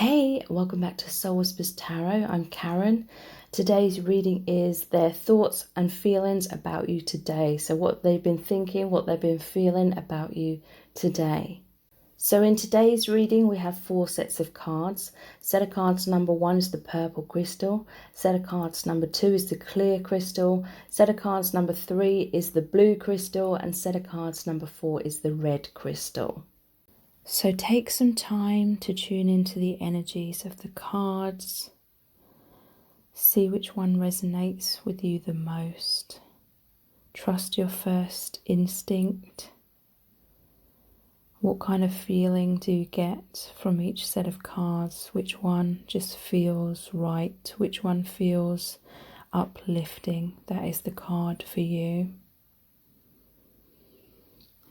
Hey, welcome back to Soul Whispers Tarot. I'm Karen. Today's reading is their thoughts and feelings about you today. So what they've been thinking, what they've been feeling about you today. So in today's reading, we have 4 sets of cards. Set of cards number 1 is the purple crystal. Set of cards number 2 is the clear crystal. Set of cards number 3 is the blue crystal. And set of cards number 4 is the red crystal. So take some time to tune into the energies of the cards. See which one resonates with you the most. Trust your first instinct. What kind of feeling do you get from each set of cards? Which one just feels right? Which one feels uplifting? That is the card for you.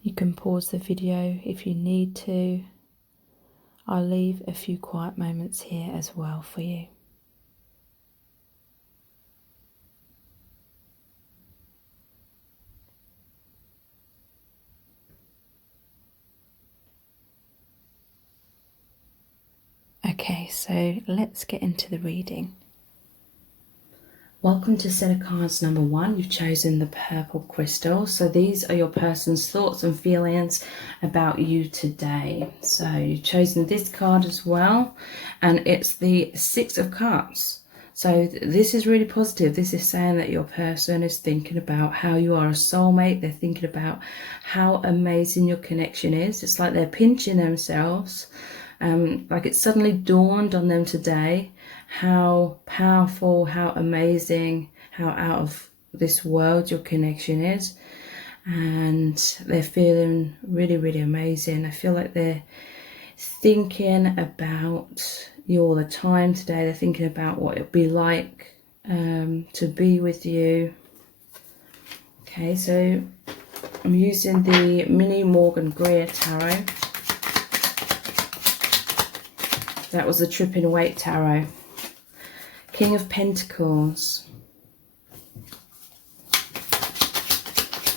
You can pause the video if you need to. I'll leave a few quiet moments here as well for you. Okay, so let's get into the reading. Welcome to set of cards number 1. You've chosen the purple crystal. So these are your person's thoughts and feelings about you today. So you've chosen this card as well, and it's the 6 of cups. So this is really positive. This is saying that your person is thinking about how you are a soulmate. They're thinking about how amazing your connection is. It's like they're pinching themselves. Like it suddenly dawned on them today how powerful, how amazing, how out of this world your connection is. And they're feeling really, really amazing. I feel like they're thinking about you all the time today. They're thinking about what it'll be like to be with you. Okay, so I'm using the Mini Morgan Greer Tarot. That was the Tripping Weight Tarot. King of Pentacles.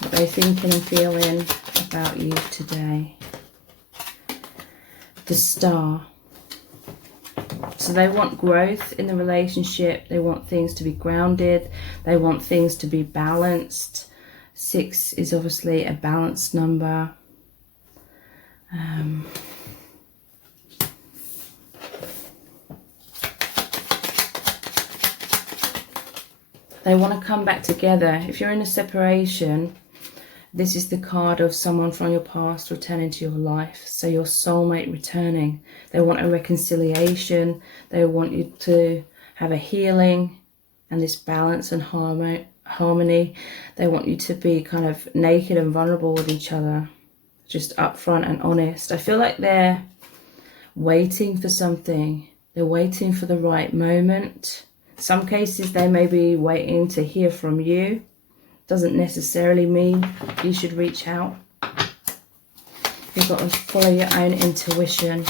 What they're thinking and feeling about you today. The Star. So they want growth in the relationship. They want things to be grounded. They want things to be balanced. 6 is obviously a balanced number. They want to come back together. If you're in a separation, this is the card of someone from your past returning to your life. So your soulmate returning. They want a reconciliation. They want you to have a healing and this balance and harmony. They want you to be kind of naked and vulnerable with each other. Just upfront and honest. I feel like they're waiting for something. They're waiting for the right moment. Some cases they may be waiting to hear from you. Doesn't necessarily mean you should reach out. You've got to follow your own intuition.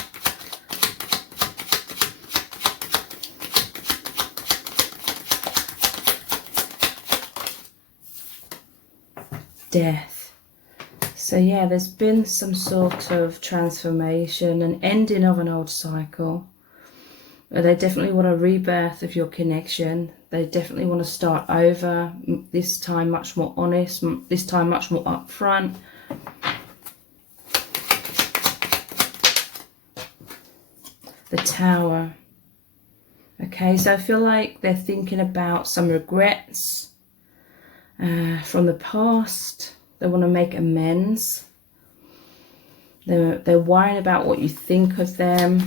Death. So yeah, there's been some sort of transformation, an ending of an old cycle. They definitely want a rebirth of your connection. They definitely want to start over, this time much more honest, this time much more upfront. The Tower. Okay, so I feel like they're thinking about some regrets from the past. They want to make amends. They're worrying about what you think of them.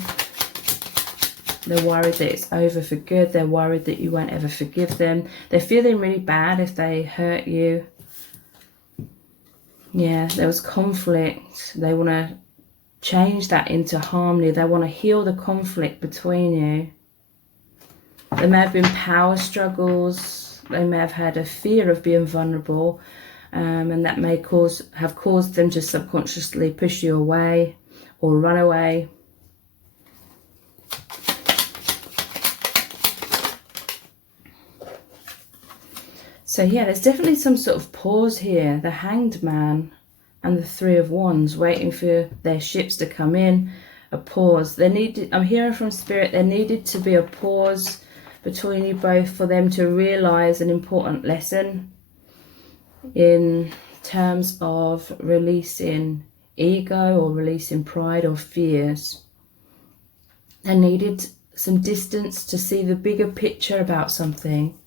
They're worried that it's over for good. They're worried that you won't ever forgive them. They're feeling really bad if they hurt you. Yeah, there was conflict. They want to change that into harmony. They want to heal the conflict between you. There may have been power struggles. They may have had a fear of being vulnerable. And that may have caused them to subconsciously push you away or run away. So yeah, there's definitely some sort of pause here. The Hanged Man and the 3 of Wands, waiting for their ships to come in, a pause. I'm hearing from Spirit, there needed to be a pause between you both for them to realize an important lesson in terms of releasing ego or releasing pride or fears. They needed some distance to see the bigger picture about something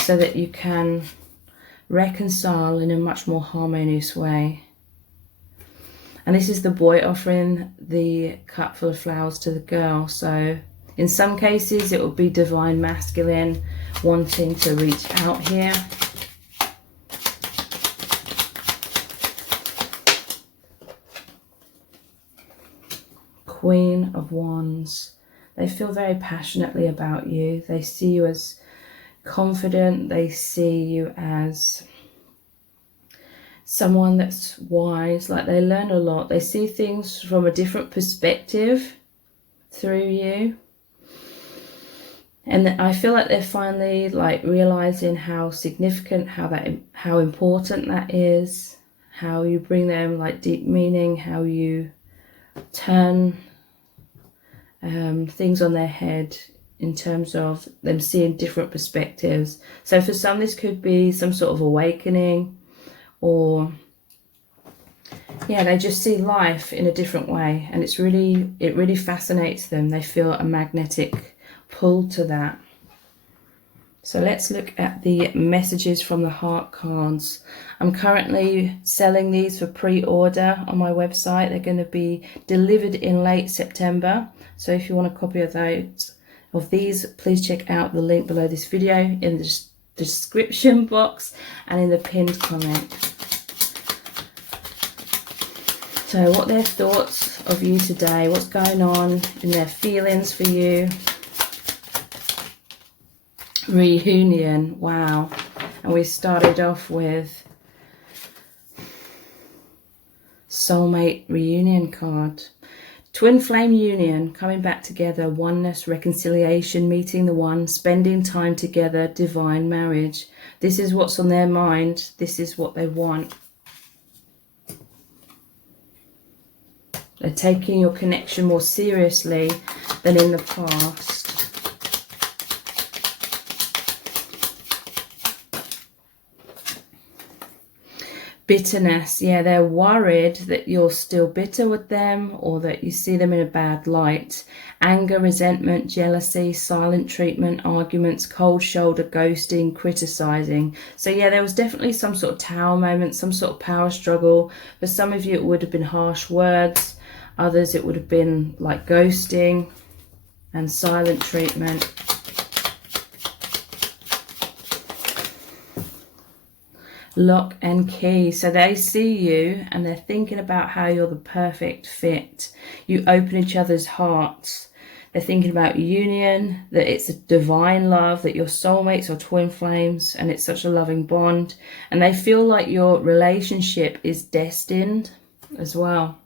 so that you can reconcile in a much more harmonious way. And this is the boy offering the cup full of flowers to the girl. So in some cases it will be divine masculine wanting to reach out here. Queen of Wands. They feel very passionately about you. They see you as confident. They see you as someone that's wise, like they learn a lot. They see things from a different perspective through you. And I feel like they're finally like realizing how significant, how important that is, how you bring them like deep meaning, how you turn things on their head in terms of them seeing different perspectives. So for some, this could be some sort of awakening, or yeah, they just see life in a different way, and it really fascinates them. They feel a magnetic pull to that. So let's look at the messages from the heart cards. I'm currently selling these for pre-order on my website. They're going to be delivered in late September. So if you want a copy of these, please check out the link below this video in the description box and in the pinned comment. So what their thoughts of you today, what's going on in their feelings for you. Reunion, wow. And we started off with Soulmate reunion card. Twin flame union, coming back together, oneness, reconciliation, meeting the one, spending time together, divine marriage. This is what's on their mind. This is what they want. They're taking your connection more seriously than in the past. Bitterness, yeah, they're worried that you're still bitter with them or that you see them in a bad light. Anger, resentment, jealousy, silent treatment, arguments, cold shoulder, ghosting, criticizing. So yeah, there was definitely some sort of tower moment, some sort of power struggle. For some of you it would have been harsh words, others it would have been like ghosting and silent treatment. Lock and key. So they see you and they're thinking about how you're the perfect fit. You open each other's hearts. They're thinking about union, that it's a divine love, that you're soulmates or twin flames, and it's such a loving bond. And they feel like your relationship is destined as well.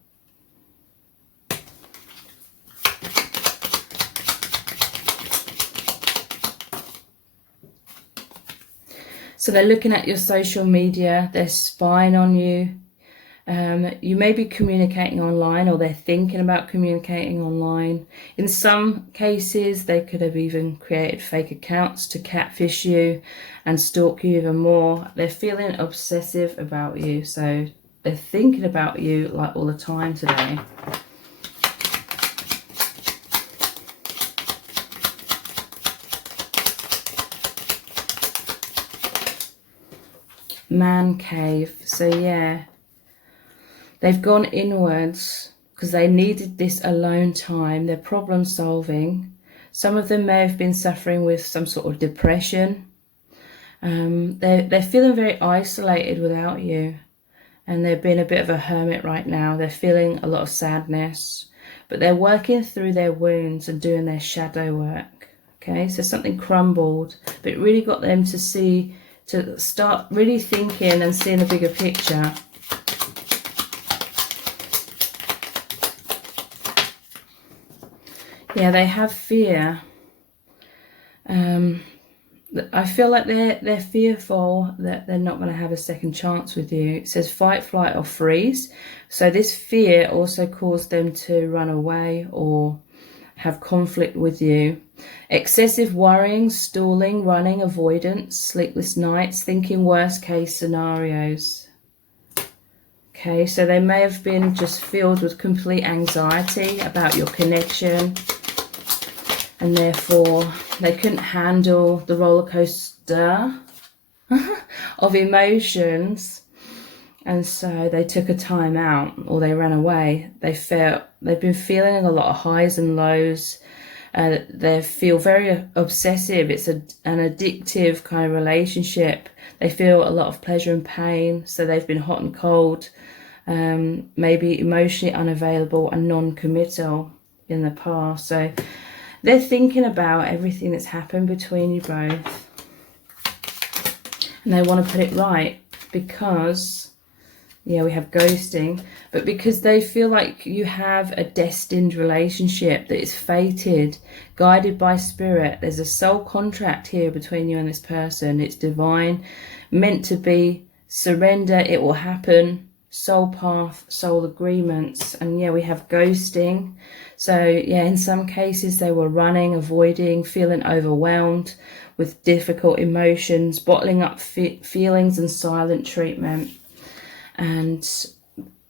So they're looking at your social media, they're spying on you. You may be communicating online, or they're thinking about communicating online. In some cases, they could have even created fake accounts to catfish you and stalk you even more. They're feeling obsessive about you, so they're thinking about you like all the time today. Man cave. So yeah, they've gone inwards because they needed this alone time. They're problem solving. Some of them may have been suffering with some sort of depression. They're feeling very isolated without you, and they're being a bit of a hermit right now. They're feeling a lot of sadness, but they're working through their wounds and doing their shadow work. Okay, so something crumbled, but it really got them to start really thinking and seeing the bigger picture. Yeah, they have fear. I feel like they're fearful that they're not going to have a second chance with you. It says fight, flight, or freeze. So this fear also caused them to run away or have conflict with you. Excessive worrying, stalling, running, avoidance, sleepless nights, thinking worst case scenarios. Okay, so they may have been just filled with complete anxiety about your connection, and therefore they couldn't handle the roller coaster of emotions, and so they took a time out or they ran away. They've been feeling a lot of highs and lows. They feel very obsessive. It's an addictive kind of relationship. They feel a lot of pleasure and pain, so they've been hot and cold, maybe emotionally unavailable and non-committal in the past. So they're thinking about everything that's happened between you both, and they want to put it right because, yeah, we have ghosting, but because they feel like you have a destined relationship that is fated, guided by spirit. There's a soul contract here between you and this person. It's divine, meant to be. Surrender, it will happen. Soul path, soul agreements. And yeah, we have ghosting. So yeah, in some cases they were running, avoiding, feeling overwhelmed with difficult emotions, bottling up feelings and silent treatment. And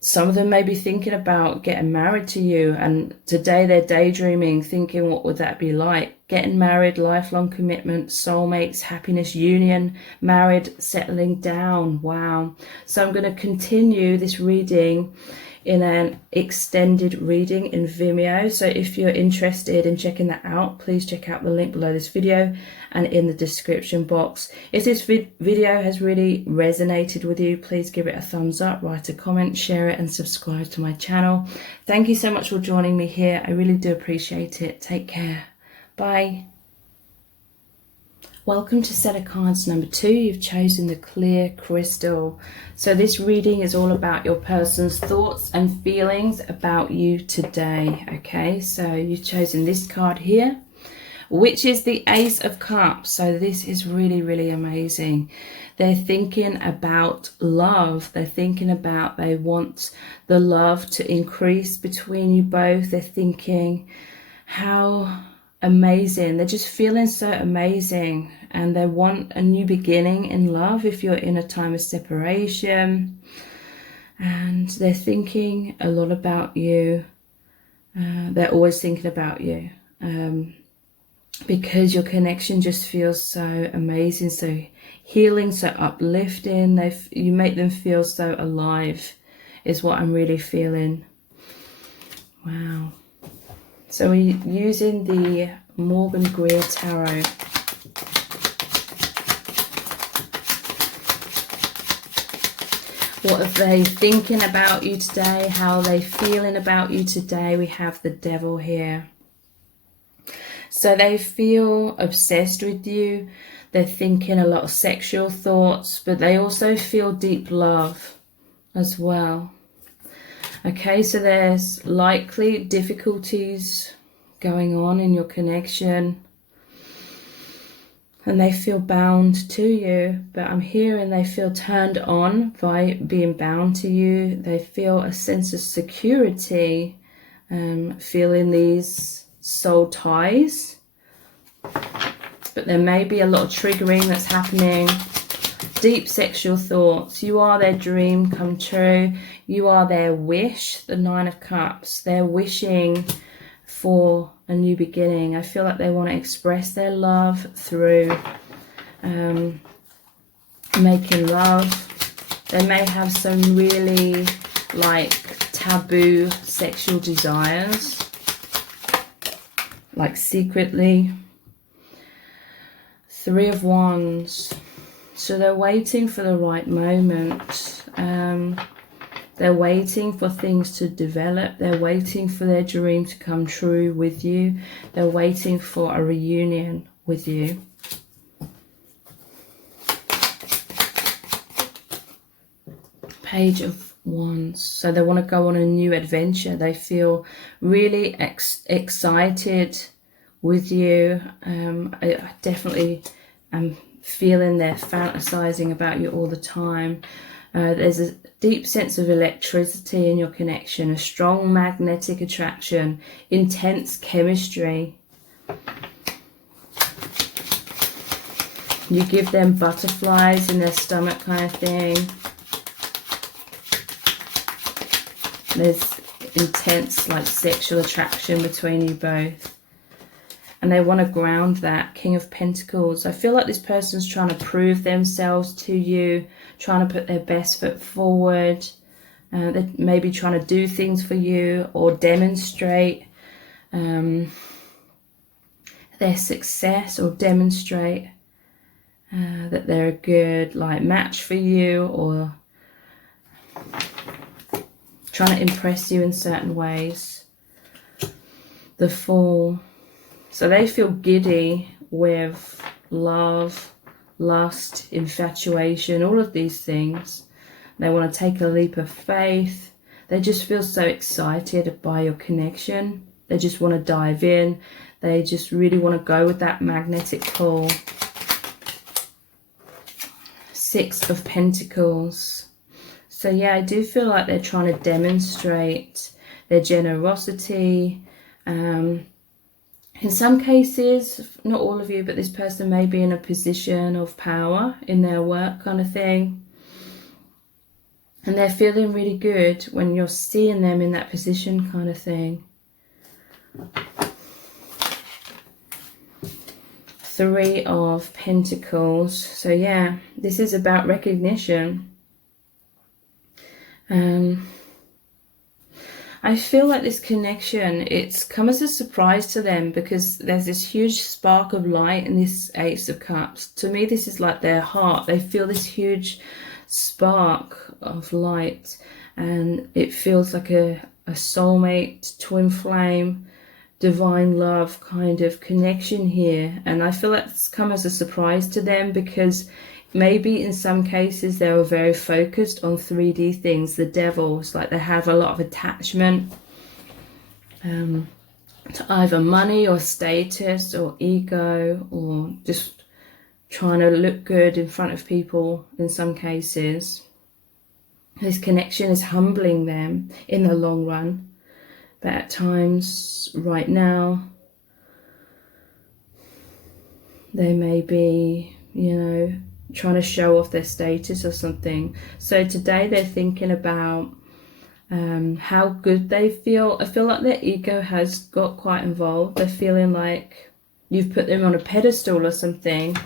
some of them may be thinking about getting married to you, and today they're daydreaming, thinking, what would that be like? Getting married, lifelong commitment, soulmates, happiness, union, married, settling down. Wow. So I'm going to continue this reading in an extended reading in Vimeo. So if you're interested in checking that out, please check out the link below this video and in the description box. If this video has really resonated with you, please give it a thumbs up, write a comment, share it, and subscribe to my channel. Thank you so much for joining me here. I really do appreciate it. Take care. Bye. Welcome to set of cards number 2. You've chosen the clear crystal. So this reading is all about your person's thoughts and feelings about you today. Okay, so you've chosen this card here, which is the Ace of Cups. So this is really, really amazing. They're thinking about love. They're thinking about, they want the love to increase between you both. They're thinking how amazing. They're just feeling so amazing, and they want a new beginning in love if you're in a time of separation. And they're thinking a lot about you. They're always thinking about you. Because your connection just feels so amazing, so healing, so uplifting. You make them feel so alive, is what I'm really feeling. Wow. So we're using the Morgan Greer Tarot. What are they thinking about you today? How are they feeling about you today? We have the Devil here. So they feel obsessed with you. They're thinking a lot of sexual thoughts, but they also feel deep love as well. Okay, so there's likely difficulties going on in your connection, and they feel bound to you. But I'm hearing they feel turned on by being bound to you. They feel a sense of security, feeling these soul ties. But there may be a lot of triggering that's happening. Deep sexual thoughts. You are their dream come true. You are their wish. The Nine of Cups. They're wishing for a new beginning. I feel like they want to express their love through making love. They may have some really taboo sexual desires, secretly. Three of Wands. So they're waiting for the right moment. They're waiting for things to develop. They're waiting for their dream to come true with you. They're waiting for a reunion with you. Page of Wands. So they want to go on a new adventure. They feel really excited with you. I definitely and feeling they're fantasizing about you all the time. There's a deep sense of electricity in your connection, a strong magnetic attraction, intense chemistry. You give them butterflies in their stomach kind of thing. There's intense like sexual attraction between you both. And they want to ground that. King of Pentacles. I feel like this person's trying to prove themselves to you, trying to put their best foot forward. They're maybe trying to do things for you or demonstrate their success, or demonstrate that they're a good like match for you, or trying to impress you in certain ways. The Fool. So they feel giddy with love, lust, infatuation, all of these things. They want to take a leap of faith. They just feel so excited by your connection. They just want to dive in. They just really want to go with that magnetic pull. Six of Pentacles. So yeah, I do feel like they're trying to demonstrate their generosity. In some cases, not all of you, but this person may be in a position of power in their work kind of thing. And they're feeling really good when you're seeing them in that position kind of thing. Three of Pentacles. So yeah, this is about recognition. I feel like this connection, it's come as a surprise to them, because there's this huge spark of light in this Ace of Cups. To me, this is like their heart. They feel this huge spark of light, and it feels like a soulmate, twin flame, divine love kind of connection here. And I feel that's come as a surprise to them, because maybe in some cases they were very focused on 3D things. The Devils, like they have a lot of attachment to either money or status or ego, or just trying to look good in front of people in some cases. This connection is humbling them in the long run, but at times right now they may be, you know, trying to show off their status or something. So today they're thinking about how good they feel. I feel like their ego has got quite involved. They're feeling like you've put them on a pedestal or something,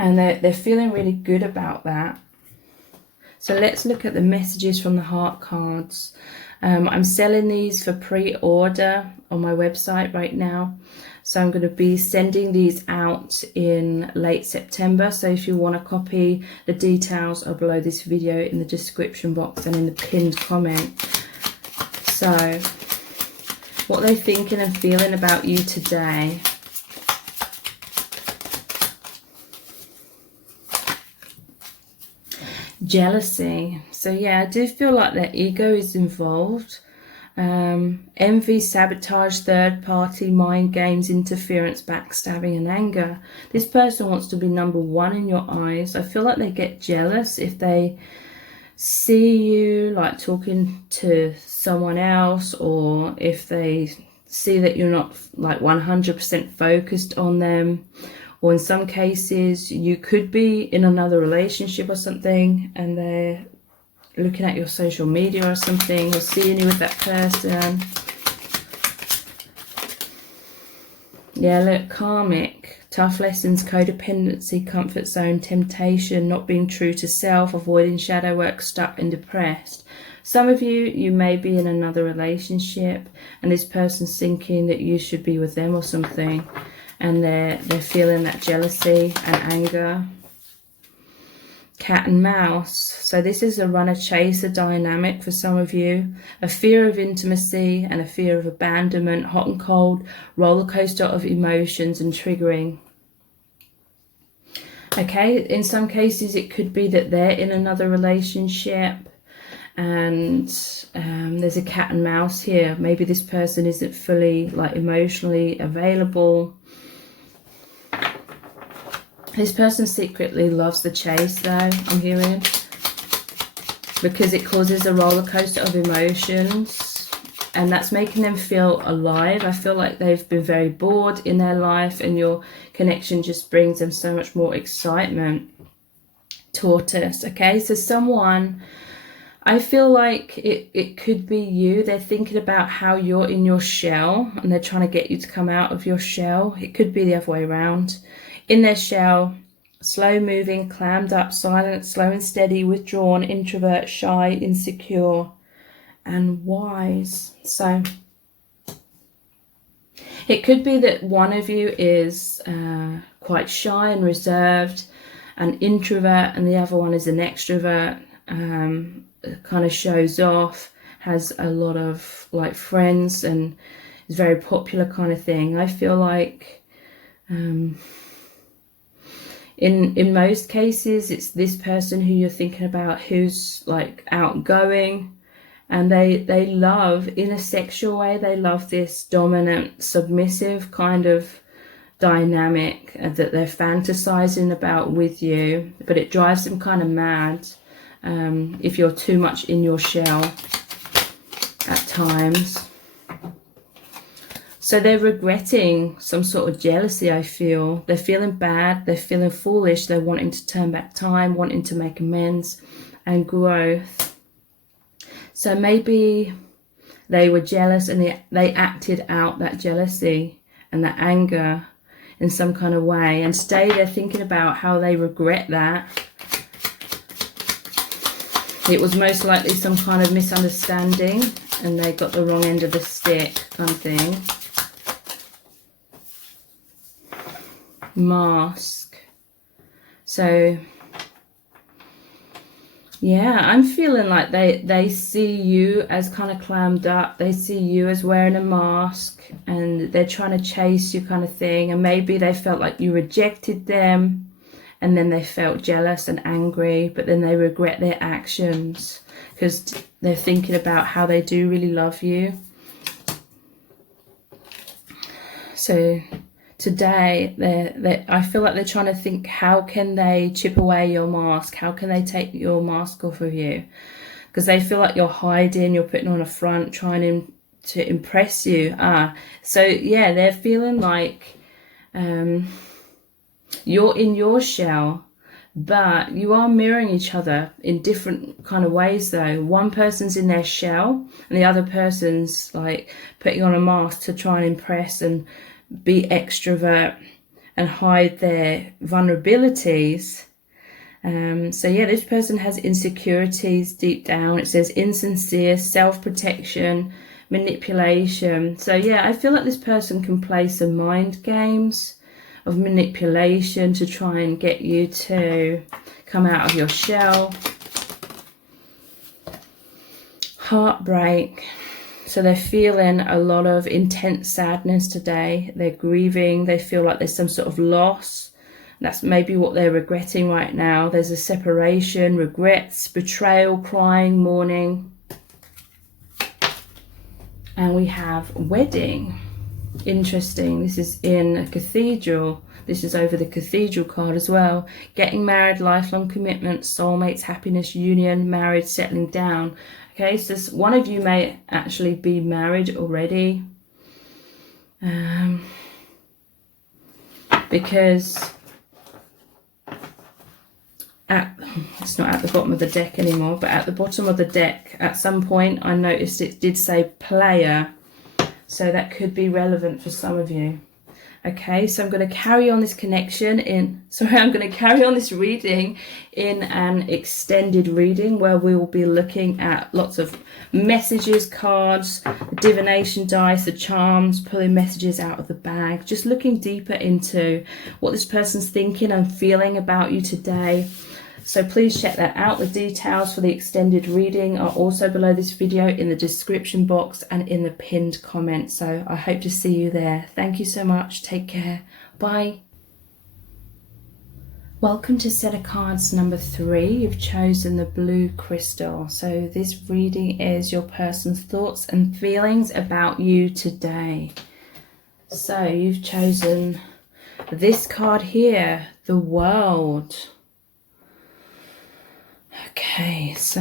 and they're feeling really good about that. So let's look at the messages from the heart cards. I'm selling these for pre-order on my website right now. So I'm going to be sending these out in late September. So if you want a copy, the details are below this video in the description box and in the pinned comment. So what they're thinking and feeling about you today. Jealousy. So yeah, I do feel like their ego is involved. Envy, sabotage, third party, mind games, interference, backstabbing and anger. This person wants to be number one in your eyes. I feel like they get jealous if they see you like talking to someone else, or if they see that you're not like 100% focused on them. Or in some cases you could be in another relationship or something, and they're looking at your social media or something, or seeing you with that person. Yeah, look, karmic, tough lessons, codependency, comfort zone, temptation, not being true to self, avoiding shadow work, stuck and depressed. Some of you may be in another relationship and this person's thinking that you should be with them or something, and they're feeling that jealousy and anger. Cat and mouse. So this is a runner-chaser dynamic for some of you. A fear of intimacy and a fear of abandonment, hot and cold, roller coaster of emotions and triggering. Okay, in some cases it could be that they're in another relationship and there's a cat and mouse here. Maybe this person isn't fully like emotionally available. This person secretly loves the chase, though, I'm hearing, because it causes a roller coaster of emotions, and that's making them feel alive. I feel like they've been very bored in their life, and your connection just brings them so much more excitement. Tortoise. Okay, so someone, I feel like it could be you. They're thinking about how you're in your shell, and they're trying to get you to come out of your shell. It could be the other way around. In their shell, slow moving, clammed up, silent, slow and steady, withdrawn, introvert, shy, insecure, and wise. So it could be that one of you is quite shy and reserved, an introvert, and the other one is an extrovert, kind of shows off, has a lot of like friends, and is very popular kind of thing. I feel like in most cases it's this person who you're thinking about who's like outgoing, and they love, in a sexual way, they love this dominant, submissive kind of dynamic that they're fantasizing about with you, but it drives them kind of mad if you're too much in your shell at times. So they're regretting some sort of jealousy, I feel. They're feeling bad, they're feeling foolish, they're wanting to turn back time, wanting to make amends and growth. So maybe they were jealous and they acted out that jealousy and that anger in some kind of way, and today they're thinking about how they regret that. It was most likely some kind of misunderstanding and they got the wrong end of the stick kind of thing. Mask. So yeah, I'm feeling like they see you as kind of clammed up. They see you as wearing a mask, and they're trying to chase you kind of thing. And maybe they felt like you rejected them, and then they felt jealous and angry, but then they regret their actions because they're thinking about how they do really love you. So today, I feel like they're trying to think, how can they chip away your mask? How can they take your mask off of you? Because they feel like you're hiding, you're putting on a front, trying to impress you. So yeah, they're feeling like you're in your shell, but you are mirroring each other in different kind of ways though. One person's in their shell, and the other person's like putting on a mask to try and impress and be extrovert and hide their vulnerabilities. So yeah, this person has insecurities deep down. It says insincere, self-protection, manipulation. So yeah, I feel like this person can play some mind games of manipulation to try and get you to come out of your shell. Heartbreak. So they're feeling a lot of intense sadness today. They're grieving. They feel like there's some sort of loss. That's maybe what they're regretting right now. There's a separation, regrets, betrayal, crying, mourning. And we have wedding. Interesting. This is in a cathedral. This is over the cathedral card as well. Getting married, lifelong commitment, soulmates, happiness, union, married, settling down. Okay, so one of you may actually be married already, because it's not at the bottom of the deck anymore, but at the bottom of the deck at some point I noticed it did say player, so that could be relevant for some of you. Okay, so I'm going to carry on this I'm going to carry on this reading in an extended reading where we will be looking at lots of messages, cards, the divination dice, the charms, pulling messages out of the bag, just looking deeper into what this person's thinking and feeling about you today. So please check that out. The details for the extended reading are also below this video in the description box and in the pinned comment. So I hope to see you there. Thank you so much. Take care. Bye. Welcome to set of cards number 3. You've chosen the blue crystal. So this reading is your person's thoughts and feelings about you today. So you've chosen This card here, the World. Okay, so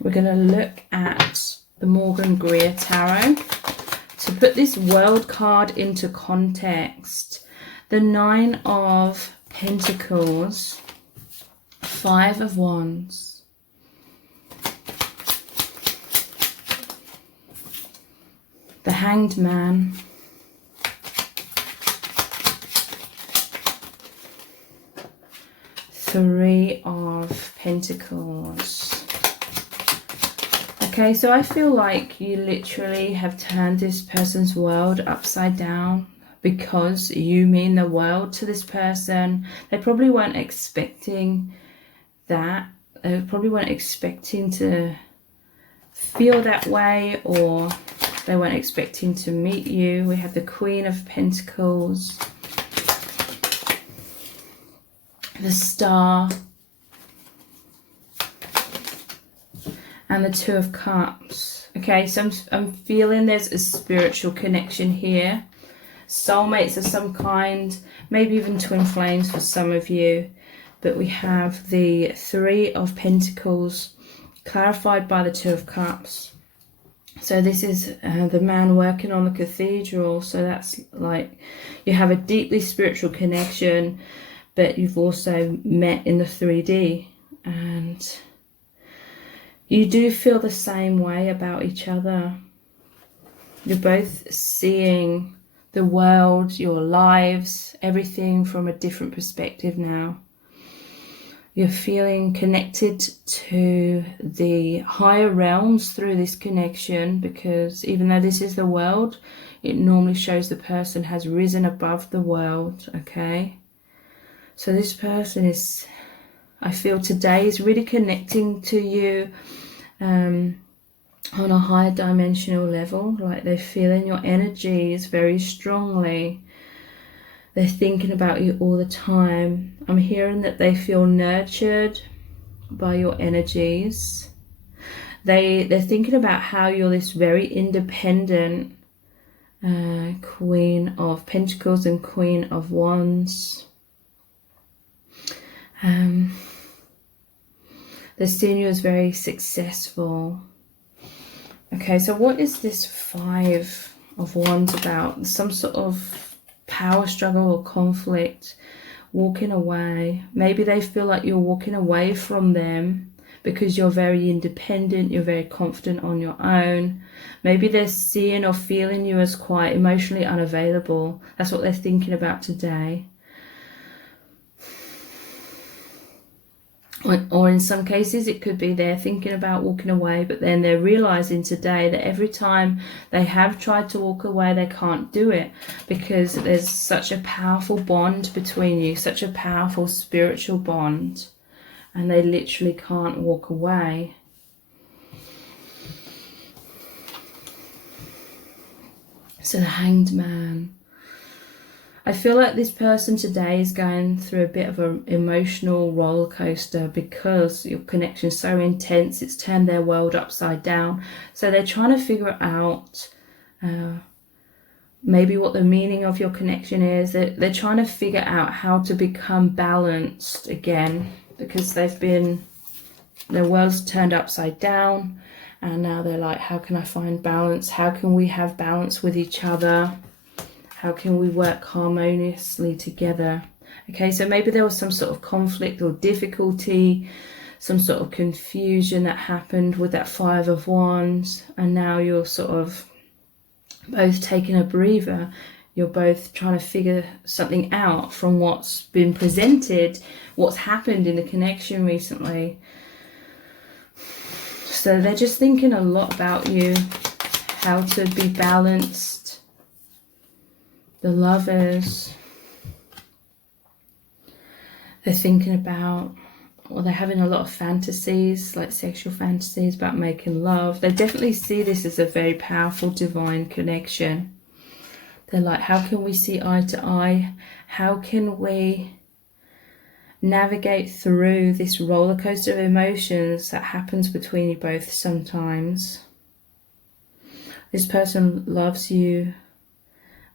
we're going to look at the Morgan Greer Tarot. To put this World card into context, the 9 of Pentacles, 5 of Wands, the Hanged Man, Three of Pentacles. Okay, so I feel like you literally have turned this person's world upside down because you mean the world to this person. They probably weren't expecting that. They probably weren't expecting to feel that way, or they weren't expecting to meet you. We have the Queen of Pentacles, the Star, and the Two of Cups. Okay, so I'm feeling there's a spiritual connection here. Soulmates of some kind, maybe even twin flames for some of you. But we have the Three of Pentacles clarified by the Two of Cups. So this is the man working on the cathedral. So that's like you have a deeply spiritual connection, but you've also met in the 3D, and you do feel the same way about each other. You're both seeing the world, your lives, everything from a different perspective now. You're feeling connected to the higher realms through this connection, because even though this is the world, it normally shows the person has risen above the world, okay? So this person is, I feel today, is really connecting to you on a higher dimensional level. Like they're feeling your energies very strongly. They're thinking about you all the time. I'm hearing that they feel nurtured by your energies. They're thinking about how you're this very independent Queen of Pentacles and Queen of Wands. They're seeing you as very successful. Okay, so what is this Five of Wands about? Some sort of power struggle or conflict, walking away. Maybe they feel like you're walking away from them because you're very independent, you're very confident on your own. Maybe they're seeing or feeling you as quite emotionally unavailable. That's what they're thinking about today. Or in some cases, it could be they're thinking about walking away, but then they're realizing today that every time they have tried to walk away, they can't do it because there's such a powerful bond between you, such a powerful spiritual bond, and they literally can't walk away. So the Hanged Man. I feel like this person today is going through a bit of an emotional roller coaster because your connection is so intense. It's turned their world upside down. So they're trying to figure out maybe what the meaning of your connection is. They're trying to figure out how to become balanced again because their world's turned upside down. And now they're like, how can I find balance? How can we have balance with each other? How can we work harmoniously together? Okay, so maybe there was some sort of conflict or difficulty, some sort of confusion that happened with that Five of Wands, and now you're sort of both taking a breather. You're both trying to figure something out from what's been presented, what's happened in the connection recently. So they're just thinking a lot about you, how to be balanced. The Lovers, they're thinking about, or they're having a lot of fantasies, like sexual fantasies about making love. They definitely see this as a very powerful divine connection. They're like, how can we see eye to eye? How can we navigate through this roller coaster of emotions that happens between you both sometimes? This person loves you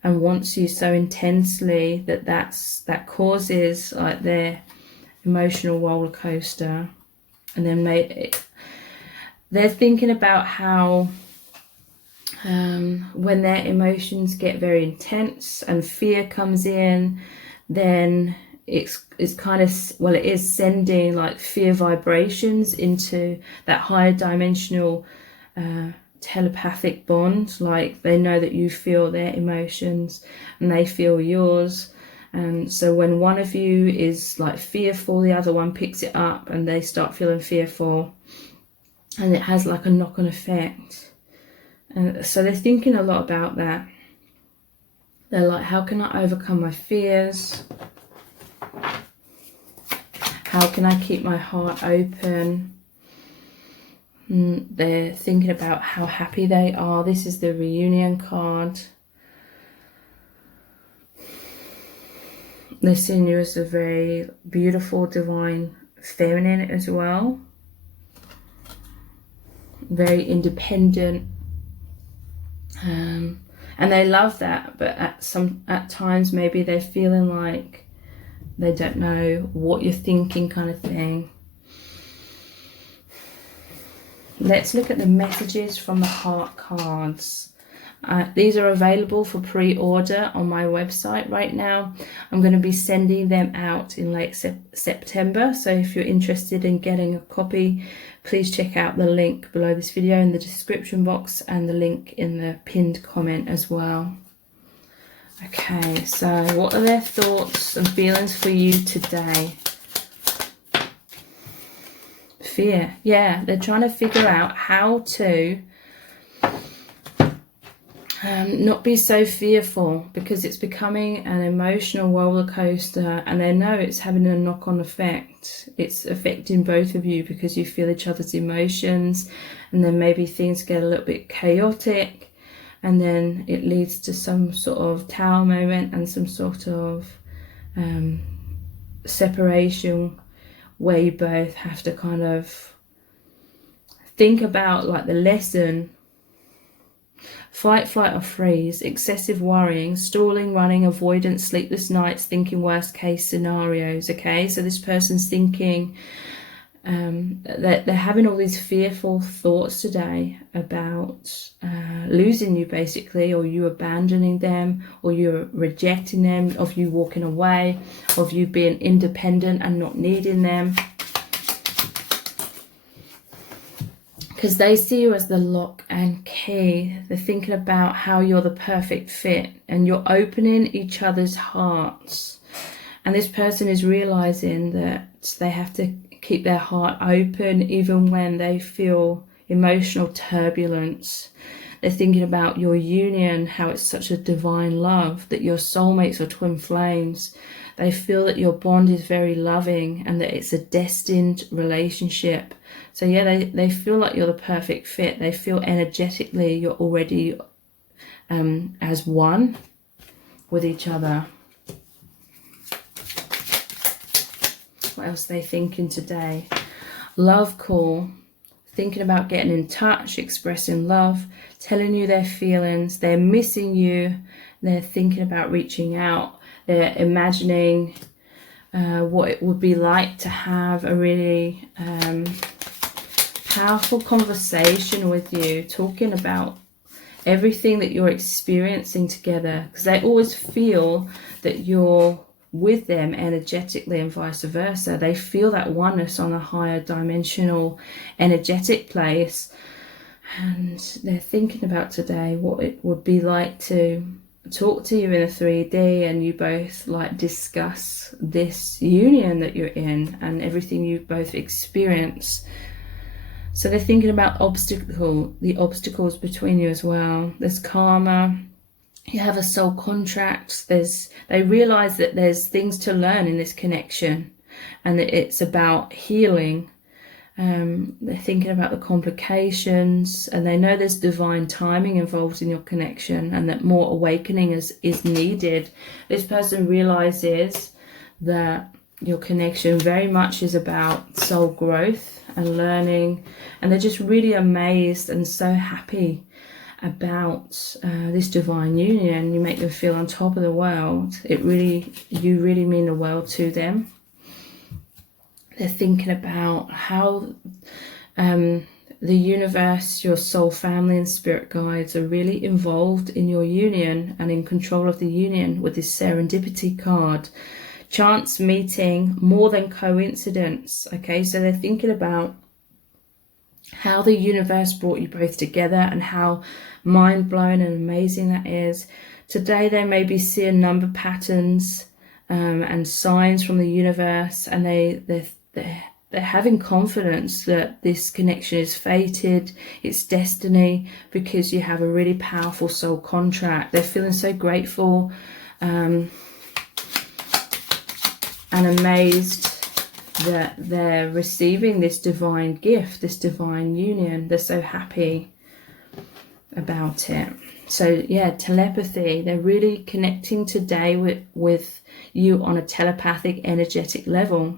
and wants you so intensely that causes like their emotional roller coaster. And then they're thinking about how when their emotions get very intense and fear comes in, then it's kind of, well, it is sending like fear vibrations into that higher dimensional telepathic bond. Like they know that you feel their emotions and they feel yours. And so when one of you is like fearful, the other one picks it up and they start feeling fearful, and it has like a knock-on effect. And so they're thinking a lot about that. They're like, how can I overcome my fears? How can I keep my heart open? They're thinking about how happy they are. This is the reunion card. They're seeing you as a very beautiful, divine feminine as well. Very independent. And they love that, but at times maybe they're feeling like they don't know what you're thinking, kind of thing. Let's look at the messages from the heart cards. These are available for pre-order on my website right now. I'm going to be sending them out in late September. So if you're interested in getting a copy, please check out the link below this video in the description box and the link in the pinned comment as well. Okay, so what are their thoughts and feelings for you today? Fear. Yeah, they're trying to figure out how to not be so fearful, because it's becoming an emotional roller coaster, and they know it's having a knock-on effect. It's affecting both of you because you feel each other's emotions, and then maybe things get a little bit chaotic, and then it leads to some sort of tower moment and some sort of separation where you both have to kind of think about like the lesson. Fight, flight or freeze, excessive worrying, stalling, running, avoidance, sleepless nights, thinking worst case scenarios. Okay, so this person's thinking that they're having all these fearful thoughts today about losing you basically, or you abandoning them, or you're rejecting them, of you walking away, of you being independent and not needing them. Because they see you as the lock and key. They're thinking about how you're the perfect fit and you're opening each other's hearts. And this person is realizing that they have to keep their heart open even when they feel emotional turbulence. They're thinking about your union, how it's such a divine love, that you're soulmates or twin flames. They feel that your bond is very loving and that it's a destined relationship. So yeah, they feel like you're the perfect fit. They feel energetically you're already as one with each other. What else are they thinking today? Love call. Thinking about getting in touch, expressing love, telling you their feelings. They're missing you. They're thinking about reaching out. They're imagining what it would be like to have a really powerful conversation with you, talking about everything that you're experiencing together, because they always feel that you're with them energetically and vice versa. They feel that oneness on a higher dimensional energetic place, and they're thinking about today what it would be like to talk to you in a 3D and you both like discuss this union that you're in and everything you both experience. So they're thinking about the obstacles between you as well. There's karma. You have a soul contract. They realize that there's things to learn in this connection and that it's about healing. They're thinking about the complications, and they know there's divine timing involved in your connection and that more awakening is needed. This person realizes that your connection very much is about soul growth and learning, and they're just really amazed and so happy about this divine union. You make them feel on top of the world. You really mean the world to them. They're thinking about how the universe, your soul family and spirit guides are really involved in your union and in control of the union with this serendipity card. Chance meeting, more than coincidence. Okay, so they're thinking about how the universe brought you both together and how mind-blowing and amazing that is. Today they may be seeing number patterns and signs from the universe, and they're having confidence that this connection is fated, it's destiny, because you have a really powerful soul contract. They're feeling so grateful and amazed that they're receiving this divine gift, this divine union. They're so happy about it. So yeah, telepathy, they're really connecting today with you on a telepathic, energetic level.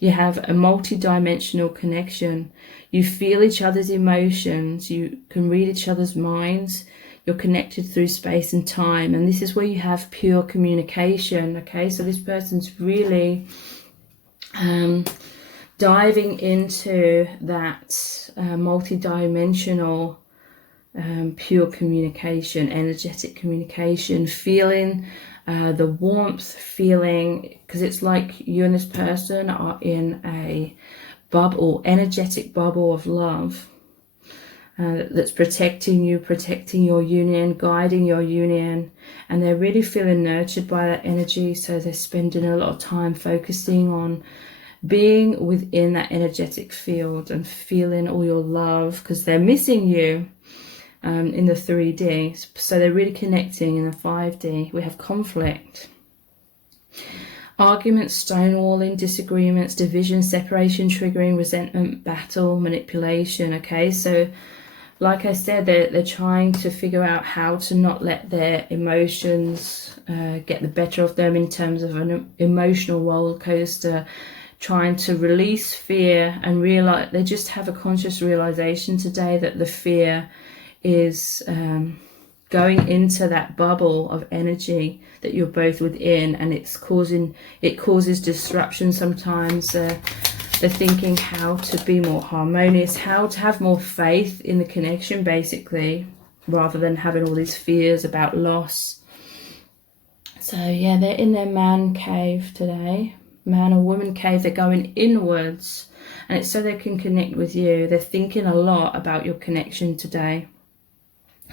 You have a multi-dimensional connection. You feel each other's emotions. You can read each other's minds. You're connected through space and time. And this is where you have pure communication. Okay, so this person's really diving into that multi-dimensional pure communication, energetic communication, feeling the warmth, feeling, because it's like you and this person are in a bubble, energetic bubble of love that's protecting you, protecting your union, guiding your union, and they're really feeling nurtured by that energy. So they're spending a lot of time focusing on being within that energetic field and feeling all your love, because they're missing you in the 3D. So they're really connecting in the 5D. We have conflict, arguments, stonewalling, disagreements, division, separation, triggering, resentment, battle, manipulation. Okay, so like I said, they're trying to figure out how to not let their emotions get the better of them in terms of an emotional roller coaster, trying to release fear and realize, they just have a conscious realization today that the fear is going into that bubble of energy that you're both within, and it causes disruption sometimes. They're thinking how to be more harmonious, how to have more faith in the connection, basically, rather than having all these fears about loss. So yeah, they're in their man cave today, man or woman cave. They're going inwards, and it's so they can connect with you. They're thinking a lot about your connection today.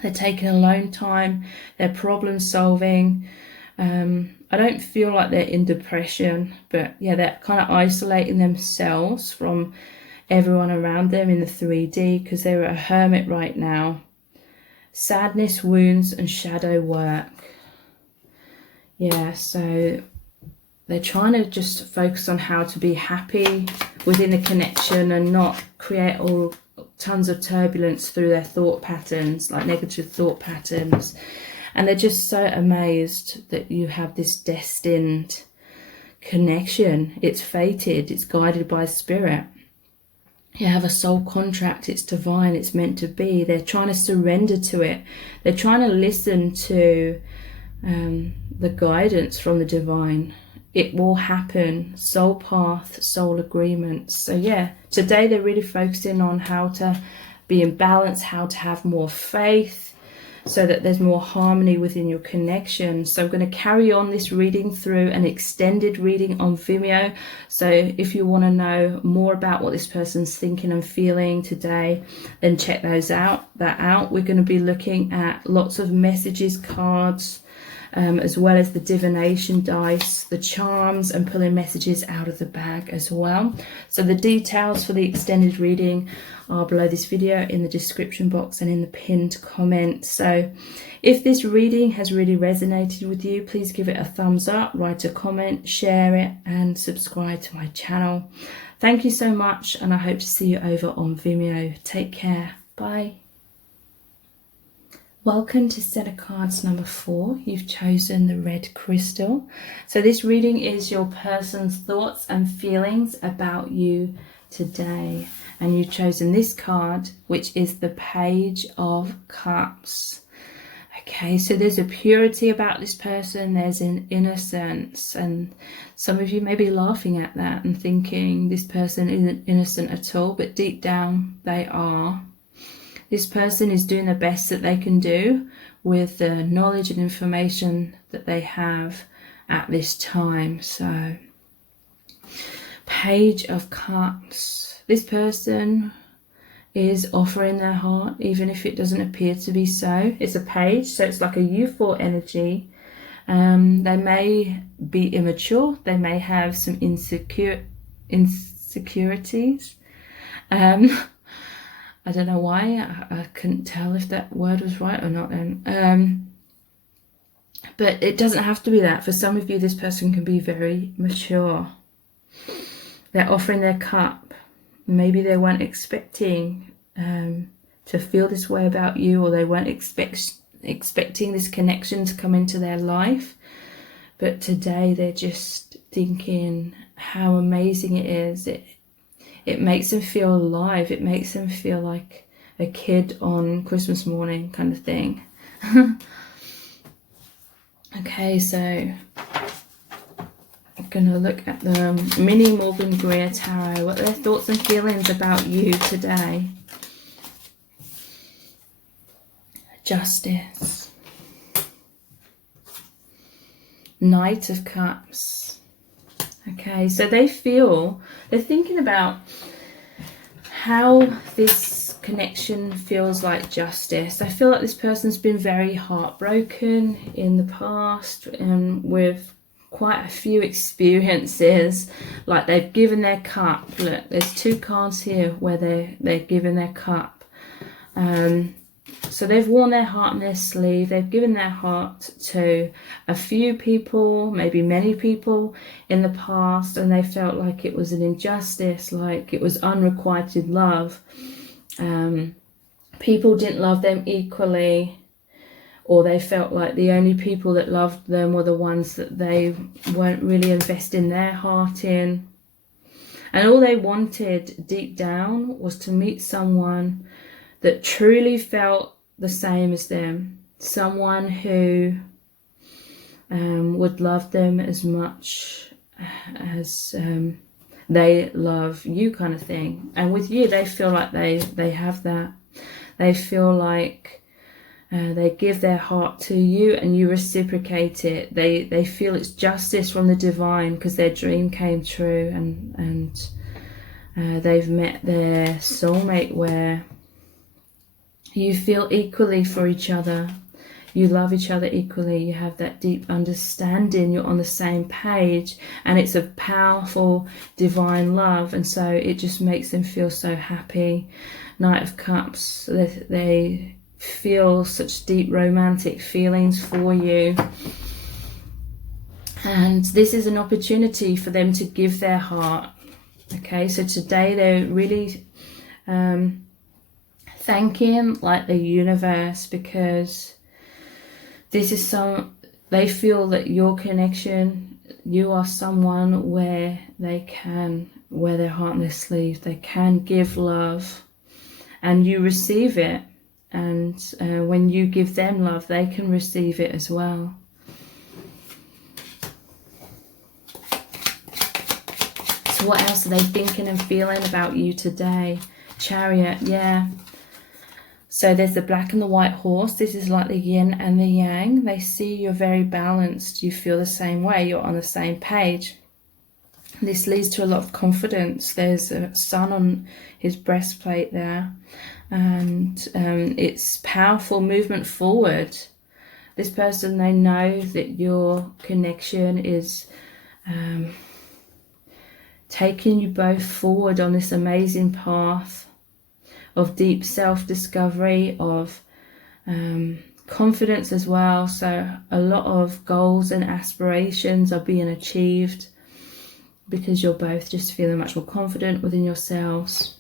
They're taking alone time, they're problem solving. I don't feel like they're in depression, but yeah, they're kind of isolating themselves from everyone around them in the 3D because they're a hermit right now. Sadness, wounds, and shadow work. Yeah, so they're trying to just focus on how to be happy within the connection and not create all tons of turbulence through their thought patterns, like negative thought patterns. And they're just so amazed that you have this destined connection. It's fated, it's guided by spirit. You have a soul contract, it's divine, it's meant to be. They're trying to surrender to it. They're trying to listen to the guidance from the divine. It will happen. Soul path, soul agreements. So yeah, today they're really focusing on how to be in balance, how to have more faith, so that there's more harmony within your connection. So I'm going to carry on this reading through an extended reading on Vimeo. So if you want to know more about what this person's thinking and feeling today, then check that out. We're going to be looking at lots of messages, cards, as well as the divination dice, the charms, and pulling messages out of the bag as well. So the details for the extended reading are below this video in the description box and in the pinned comment. So if this reading has really resonated with you, please give it a thumbs up, write a comment, share it, and subscribe to my channel. Thank you so much, and I hope to see you over on Vimeo. Take care. Bye. Welcome to set of cards number 4. You've chosen the red crystal. So this reading is your person's thoughts and feelings about you today. And you've chosen this card, which is the Page of Cups. Okay, so there's a purity about this person, there's an innocence, and some of you may be laughing at that and thinking this person isn't innocent at all, but deep down they are. This person is doing the best that they can do with the knowledge and information that they have at this time. So, Page of Cups. This person is offering their heart, even if it doesn't appear to be so. It's a page, so it's like a U4 energy. They may be immature. They may have some insecurities. I don't know why. I couldn't tell if that word was right or not. But it doesn't have to be that. For some of you, this person can be very mature. They're offering their cup. Maybe they weren't expecting to feel this way about you, or they weren't expecting this connection to come into their life. But today they're just thinking how amazing it is. It makes them feel alive. It makes them feel like a kid on Christmas morning kind of thing. Okay, so I'm going to look at the Mini Morgan Greer Tarot. What are their thoughts and feelings about you today? Justice. Knight of Cups. Okay, so they're thinking about how this connection feels like justice. I feel like this person's been very heartbroken in the past, and with quite a few experiences, like they've given their cup. Look, there's two cards here where they're giving their cup. So they've worn their heart on their sleeve. They've given their heart to a few people, maybe many people in the past, and they felt like it was an injustice, like it was unrequited love. People didn't love them equally, or they felt like the only people that loved them were the ones that they weren't really investing their heart in. And all they wanted deep down was to meet someone that truly felt the same as them. Someone who would love them as much as they love you, kind of thing. And with you, they feel like they have that. They feel like they give their heart to you and you reciprocate it. They feel it's justice from the divine because their dream came true, and they've met their soulmate where you feel equally for each other. You love each other equally. You have that deep understanding. You're on the same page, and it's a powerful divine love, and so it just makes them feel so happy. Knight of Cups, they feel such deep romantic feelings for you, and this is an opportunity for them to give their heart. Okay, so today they're really thanking like the universe, because this is they feel that your connection, you are someone where they can wear their heart on their sleeve. They can give love and you receive it, and when you give them love, they can receive it as well. So what else are they thinking and feeling about you today? Chariot, yeah. So there's the black and the white horse. This is like the yin and the yang. They see you're very balanced. You feel the same way. You're on the same page. This leads to a lot of confidence. There's a sun on his breastplate there. And it's powerful movement forward. This person, they know that your connection is taking you both forward on this amazing path of deep self-discovery, of confidence as well. So a lot of goals and aspirations are being achieved because you're both just feeling much more confident within yourselves.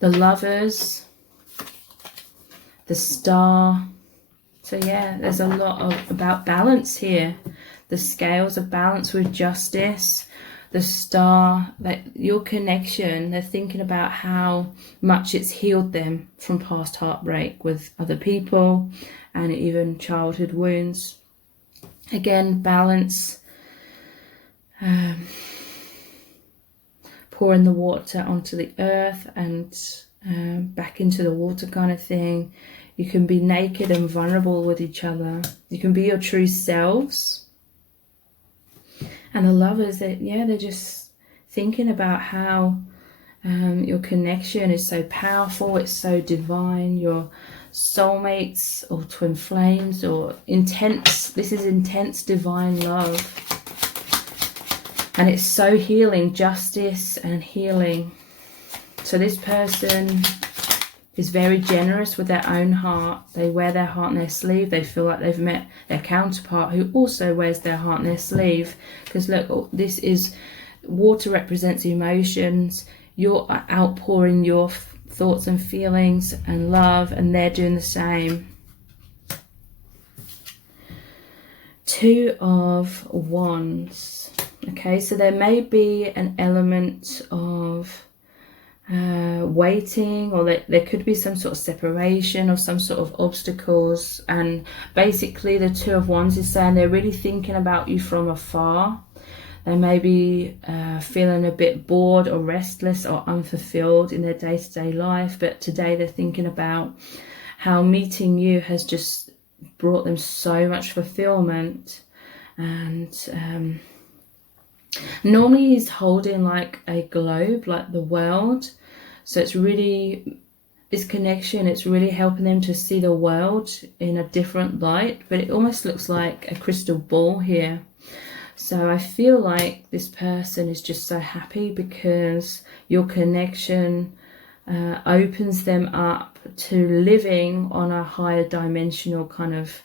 The Lovers, the Star. So yeah, there's a lot about balance here. the scales of balance with justice, the star, that your connection, they're thinking about how much it's healed them from past heartbreak with other people and even childhood wounds. Again, balance, pouring the water onto the earth and back into the water kind of thing. You can be naked and vulnerable with each other. You can be your true selves. And the lovers, they're just thinking about how your connection is so powerful, it's so divine. Your soulmates or twin flames or intense, this is intense divine love. And it's so healing, justice and healing. So this person is very generous with their own heart. They wear their heart on their sleeve. They feel like they've met their counterpart who also wears their heart on their sleeve. Because look, this is, water represents emotions. You're outpouring your thoughts and feelings and love, and they're doing the same. Two of Wands. Okay, so there may be an element of waiting, or there could be some sort of separation or some sort of obstacles. And basically the Two of Wands is saying they're really thinking about you from afar. They may be feeling a bit bored or restless or unfulfilled in their day-to-day life, but today they're thinking about how meeting you has just brought them so much fulfillment. And normally he's holding like a globe, like the world. So it's really, this connection, it's really helping them to see the world in a different light, but it almost looks like a crystal ball here. So I feel like this person is just so happy because your connection opens them up to living on a higher dimensional kind of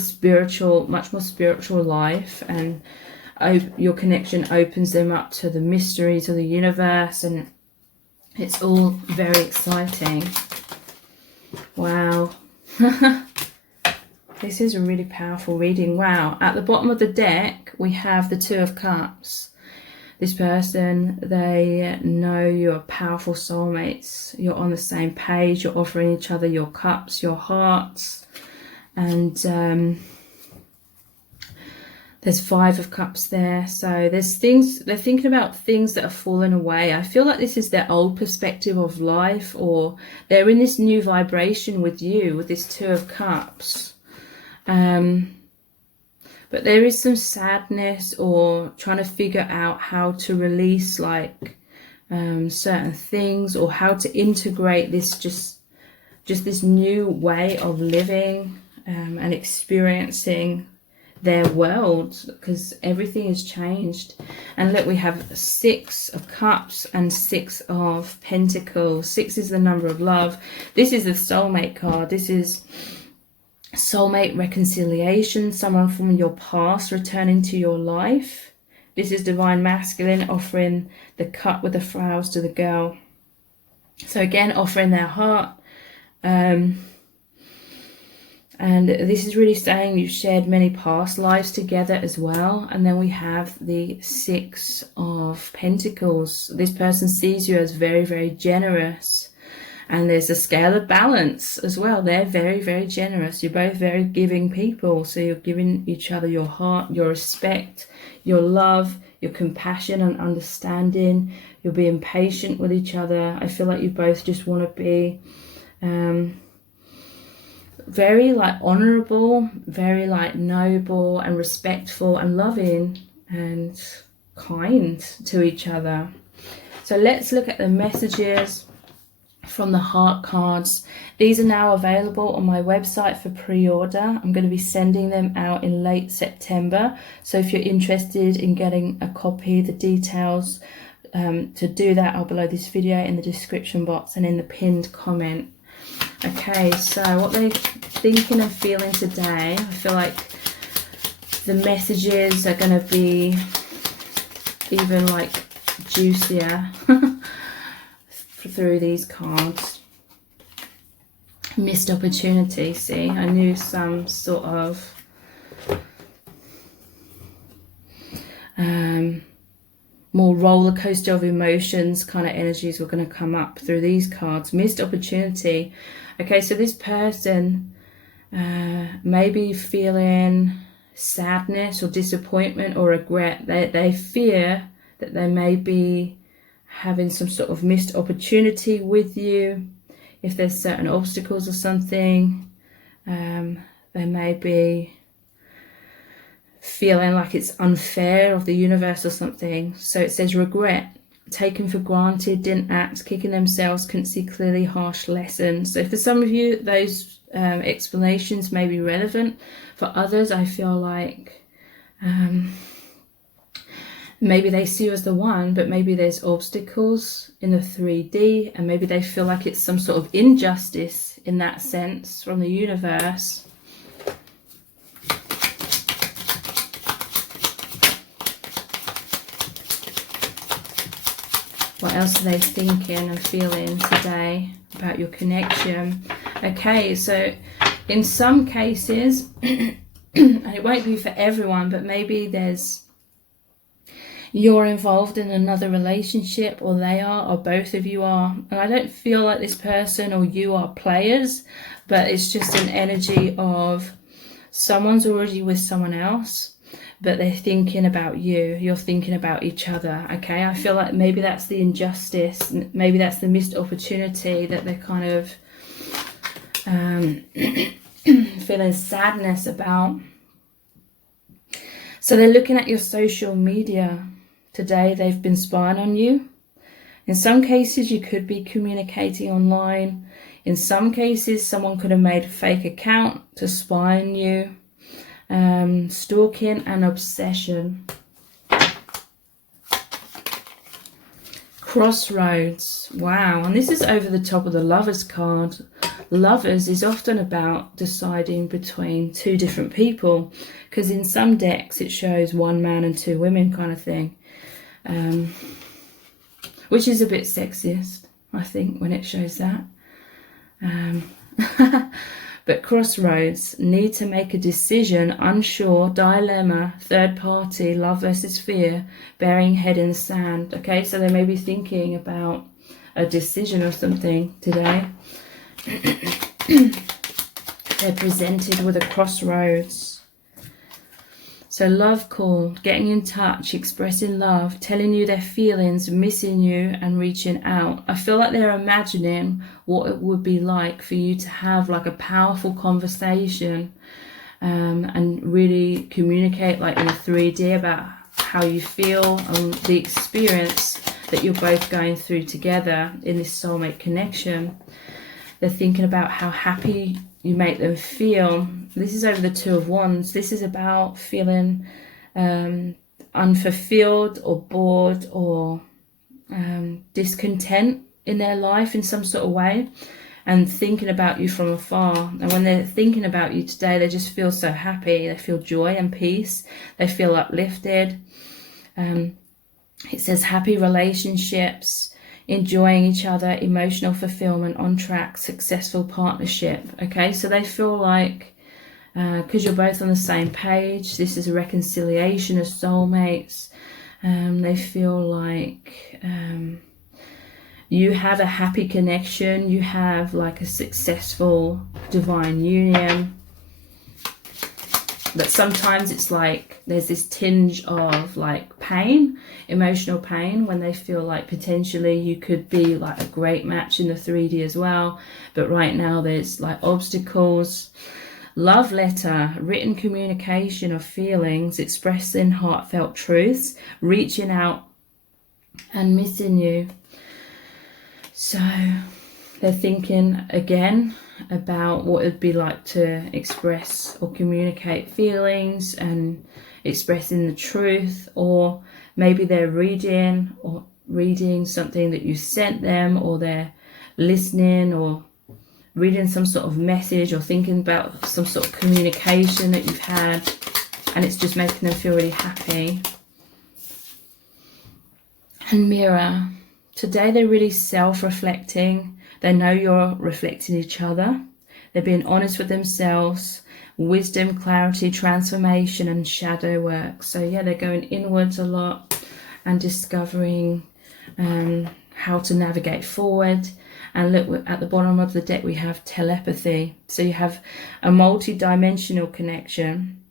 spiritual, much more spiritual life. And your connection opens them up to the mysteries of the universe, and it's all very exciting. Wow. This is a really powerful reading. Wow. At the bottom of the deck, we have the Two of Cups. This person, they know you're powerful soulmates. You're on the same page. You're offering each other your cups, your hearts. And there's Five of Cups there. So there's things, they're thinking about things that have fallen away. I feel like this is their old perspective of life, or they're in this new vibration with you, with this Two of Cups. But there is some sadness, or trying to figure out how to release like certain things, or how to integrate this just this new way of living and experiencing their world, because everything has changed. And look, we have Six of Cups and Six of Pentacles. Six is the number of love. This is the soulmate card. This is soulmate reconciliation, someone from your past returning to your life. This is divine masculine offering the cup with the flowers to the girl. So again, offering their heart. And this is really saying you've shared many past lives together as well. And then we have the Six of Pentacles. This person sees you as very, very generous. And there's a scale of balance as well. They're very, very generous. You're both very giving people. So you're giving each other your heart, your respect, your love, your compassion and understanding. You're being patient with each other. I feel like you both just want to be very like honorable, very like noble and respectful and loving and kind to each other. So let's look at the messages from the heart cards. These are now available on my website for pre-order. I'm going to be sending them out in late September. So if you're interested in getting a copy, the details to do that are below this video in the description box and in the pinned comment. Okay, so what they're thinking and feeling today, I feel like the messages are going to be even like juicier through these cards. Missed opportunity. See, I knew some sort of more roller coaster of emotions kind of energies were going to come up through these cards. Missed opportunity. Okay, so this person may be feeling sadness or disappointment or regret. They fear that they may be having some sort of missed opportunity with you. If there's certain obstacles or something, they may be feeling like it's unfair of the universe or something. So it says regret, taken for granted, didn't act, kicking themselves, couldn't see clearly, harsh lessons. So for some of you, those explanations may be relevant. For others, I feel like maybe they see you as the one, but maybe there's obstacles in the 3D, and maybe they feel like it's some sort of injustice in that sense from the universe. What else are they thinking and feeling today about your connection? Okay, so in some cases, and it won't be for everyone, but maybe you're involved in another relationship, or they are, or both of you are. And I don't feel like this person or you are players, but it's just an energy of someone's already with someone else, but they're thinking about you. You're thinking about each other. Okay, I feel like maybe that's the injustice, maybe that's the missed opportunity that they're kind of feeling sadness about. So they're looking at your social media today. They've been spying on you. In some cases, you could be communicating online. In some cases, someone could have made a fake account to spy on you. Stalking and obsession. Crossroads. Wow. And this is over the top of the Lovers card. Lovers is often about deciding between two different people, because in some decks it shows one man and two women kind of thing, which is a bit sexist, I think, when it shows that. But crossroads, need to make a decision, unsure, dilemma, third party, love versus fear, burying head in the sand. Okay, so they may be thinking about a decision or something today. They're presented with a crossroads. So love call, getting in touch, expressing love, telling you their feelings, missing you and reaching out. I feel like they're imagining what it would be like for you to have like a powerful conversation and really communicate like in a 3D about how you feel and the experience that you're both going through together in this soulmate connection. They're thinking about how happy you make them feel. This is over the Two of Wands. This is about feeling unfulfilled or bored or discontent in their life in some sort of way, and thinking about you from afar. And when they're thinking about you today, they just feel so happy. They feel joy and peace. They feel uplifted. It says happy relationships, enjoying each other, emotional fulfillment, on track, successful partnership. Okay, so they feel like because you're both on the same page, this is a reconciliation of soulmates. They feel like you have a happy connection, you have like a successful divine union. But sometimes it's like there's this tinge of like pain, emotional pain, when they feel like potentially you could be like a great match in the 3D as well. But right now there's like obstacles. Love letter, written communication of feelings, expressing heartfelt truths, reaching out and missing you. So they're thinking again about what it'd be like to express or communicate feelings and expressing the truth, or maybe they're reading something that you sent them, or they're listening or reading some sort of message, or thinking about some sort of communication that you've had, and it's just making them feel really happy. And mirror, today they're really self-reflecting. They know you're reflecting each other. They're being honest with themselves. Wisdom, clarity, transformation, and shadow work. So yeah, they're going inwards a lot. and discovering how to navigate forward. And look, at the bottom of the deck we have telepathy. So you have a multi-dimensional connection.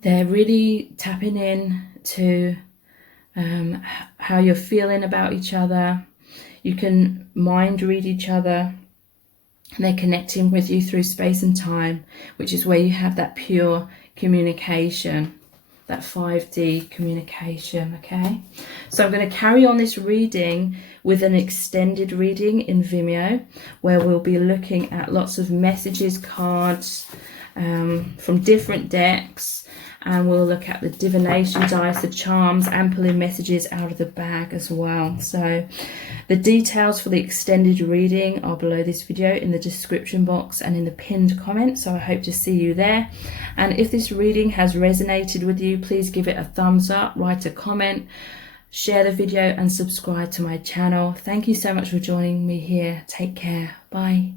They're really tapping in to how you're feeling about each other. You can mind read each other. They're connecting with you through space and time, which is where you have that pure communication, that 5D communication, okay? So I'm going to carry on this reading with an extended reading in Vimeo, where we'll be looking at lots of messages, cards from different decks, and we'll look at the divination dice, the charms, and pulling messages out of the bag as well. So the details for the extended reading are below this video in the description box and in the pinned comment, so I hope to see you there. And if this reading has resonated with you, please give it a thumbs up, write a comment, share the video, and subscribe to my channel. Thank you so much for joining me here. Take care. Bye.